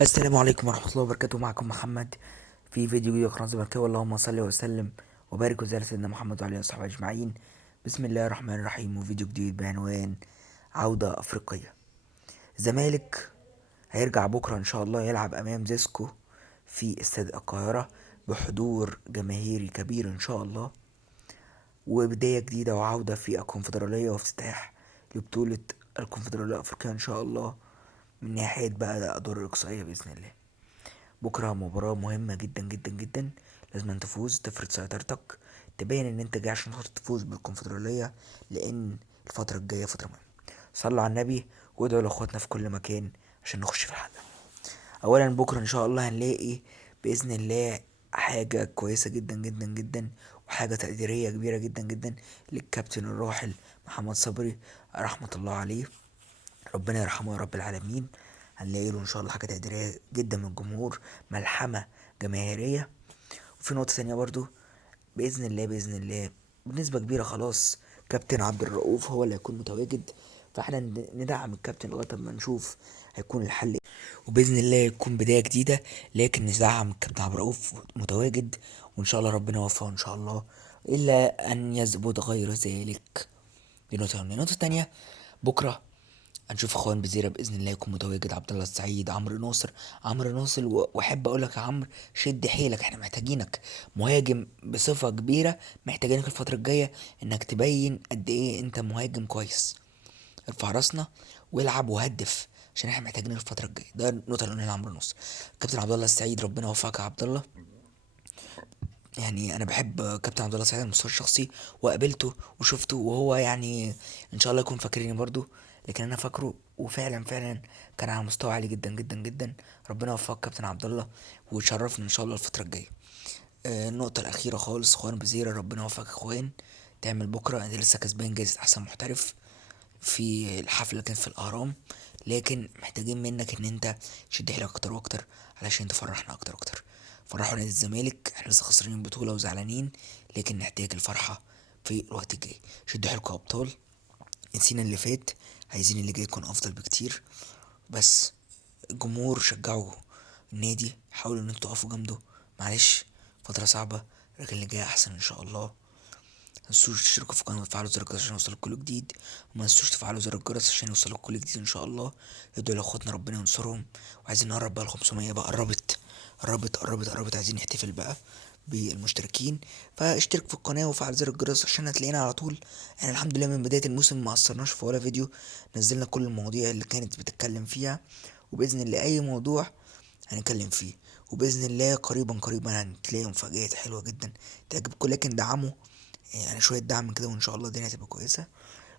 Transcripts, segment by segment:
السلام عليكم ورحمة الله وبركاته. معكم محمد في فيديو جديد قناة زملكاوي. اللهم صل وسلم وبارك وزال سيدنا محمد وعلى آله وصحبه أجمعين. بسم الله الرحمن الرحيم. وفيديو جديد بعنوان عودة أفريقية. الزمالك هيرجع بكرة إن شاء الله يلعب أمام زيسكو في استاد القاهرة بحضور جماهيري كبير إن شاء الله، وبداية جديدة وعودة في الكونفدرالية وافتتاح لبطولة الكونفدرالية الأفريقية إن شاء الله من ناحية بقى الأدوار الإقصائية بإذن الله. بكرة مباراة مهمة جدا جدا جدا، لازم أن تفوز، تفرض سيطرتك، تبين ان انت جاي عشان خاطر تفوز بالكونفدرالية، لان الفترة الجاية فترة مهمة. صلوا على النبي وادعوا لاخواتنا في كل مكان عشان نخش في الحلقة. اولا بكرة ان شاء الله هنلاقي بإذن الله حاجة كويسة جدا جدا جدا، وحاجة تقديرية كبيرة جدا جدا للكابتن الراحل محمد صبري رحمة الله عليه، ربنا يرحمه يا رب العالمين. هنلاقي له ان شاء الله حاجه تقديريه جدا من الجمهور، ملحمه جماهيريه. وفي نقطه تانية برضو، باذن الله باذن الله بنسبه كبيره خلاص كابتن عبد الرؤوف هو اللي هيكون متواجد، فاحنا ندعم الكابتن لغايه ما نشوف هيكون الحل إيه. وباذن الله يكون بدايه جديده، لكن ندعم الكابتن عبد الرؤوف متواجد، وان شاء الله ربنا يوفقه ان شاء الله، الا ان يثبت غير ذلك. دي نقطه تانية. النقطه التانية، بكره هنشوف اخوان بزيرة باذن الله يكون متواجد، عبد الله السعيد، عمرو ناصر واحب اقول لك يا عمرو، شد حيلك، احنا محتاجينك مهاجم بصفه كبيره، محتاجينك الفتره الجايه انك تبين قد ايه انت مهاجم كويس. ارفع راسنا والعب وهدف عشان احنا محتاجين الفتره الجايه. ده النقطه الاولانيه لعمرو ناصر. كابتن عبد الله السعيد، ربنا يوفقك يا عبد الله. يعني انا بحب كابتن عبد الله السعيد على المستوى الشخصي، وقابلته وشفته، وهو يعني ان شاء الله يكون فاكرني برضو، لكن انا فاكره وفعلا فعلا كان على مستوى عالي جدا جدا جدا. ربنا يوفقك كابتن عبد الله ويشرفنا ان شاء الله الفتره الجايه. النقطه الاخيره خالص، اخوان بزيرة، ربنا يوفقك يا اخوان. تعمل بكره، انت لسه كسبان جايزه احسن محترف في الحفله اللي كانت في الاهرام، لكن محتاجين منك ان انت تشد حيلك اكتر واكتر علشان تفرحنا اكتر واكتر. فرحوا نادي الزمالك، احنا لسه خسرانين البطوله وزعلانين، لكن نحتاج الفرحه في الوقت الجاي. شدوا حيلكوا يا ابطال، نسينا اللي فات، عايزين اللي جاي يكون افضل بكتير. بس الجمهور شجعوا النادي، حاولوا ان انتوا تقفوا جنبه، معلش فتره صعبه لكن اللي جاي احسن ان شاء الله. متنسوش تشتركوا في القناة وتفعلوا زر الجرس عشان يوصلك كل جديد، وما تنسوش تفعلوا زر الجرس عشان يوصلك كل جديد ان شاء الله. ادعوا لاخواتنا ربنا ينصرهم، وعايزين نقرب بقى ال 500 بقى، قربت، عايزين نحتفل بقى بالمشتركين. فاشترك في القناة وفعل زر الجرس عشان هتلاقينا على طول. احنا الحمد لله من بداية الموسم ما قصرناش في ولا فيديو، نزلنا كل المواضيع اللي كانت بتتكلم فيها، وبإذن الله أي موضوع هنتكلم فيه. وبإذن الله قريبا هتلاقي مفاجآت حلوة جدا تعجبكم، لكن دعموا يعني شوية دعم كده وان شاء الله الدنيا هتبقى كويسة.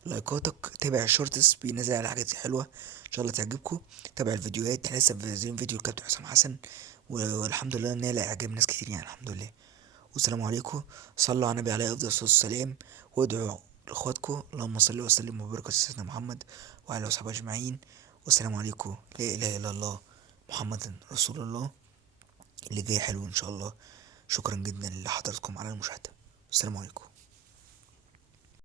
لايكاتك، تابع الشورتس بينزل على حاجات حلوة ان شاء الله تعجبكم. تابع الفيديوهات، احنا لسه منزلين فيديو الكابتن حسام حسن، والحمد لله ان هي لاقي اعجاب ناس كتير يعني الحمد لله. والسلام عليكم. صلوا على النبي عليه افضل الصلاة والسلام، وادعوا لاخواتكم. اللهم صل وسلم وبارك على سيدنا محمد وعلى اصحابه اجمعين. والسلام عليكم. لا اله الا الله محمد رسول الله. اللي جاي حلو ان شاء الله. شكرا جدا لحضراتكم على المشاهدة. السلام عليكم.